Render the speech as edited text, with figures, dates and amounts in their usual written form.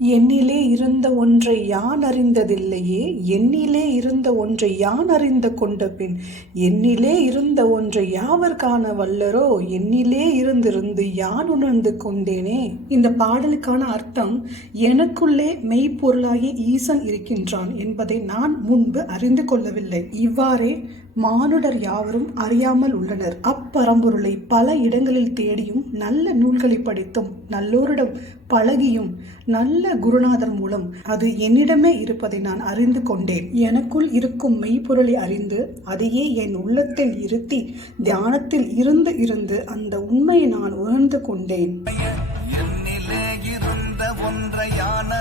என்னிலே இருந்த ஒன்றை யான் அறிந்ததில்லையே, என்னிலே இருந்த ஒன்றை யான் அறிந்து கொண்ட பின் என்னிலே இருந்த ஒன்றை யாவர் காண வல்லரோ, என்னிலே இருந்திருந்து யான் உணர்ந்து கொண்டேனே. இந்த பாடலுக்கான அர்த்தம், எனக்குள்ளே மெய்ப்பொருளாகி ஈசன் இருக்கின்றான் என்பதை நான் முன்பு அறிந்து கொள்ளவில்லை. இவ்வாறே மானுடர் யாவரும் அறியாமல் உள்ளனர். அப்பரம்பொருளை பல இடங்களில் தேடியும் நல்ல நூல்களை படித்தும் நல்லோரிடம் பழகியும் நல்ல குருநாதர் மூலம் அது என்னிடமே இருப்பதை நான் அறிந்து கொண்டேன். எனக்குள் இருக்கும் மெய்ப்பொருளை அறிந்து அதையே என் உள்ளத்தில் இருத்தி தியானத்தில் இருந்து இருந்து அந்த உண்மையை நான் உணர்ந்து கொண்டேன். என்னிலே இருந்த ஒன்றை யான்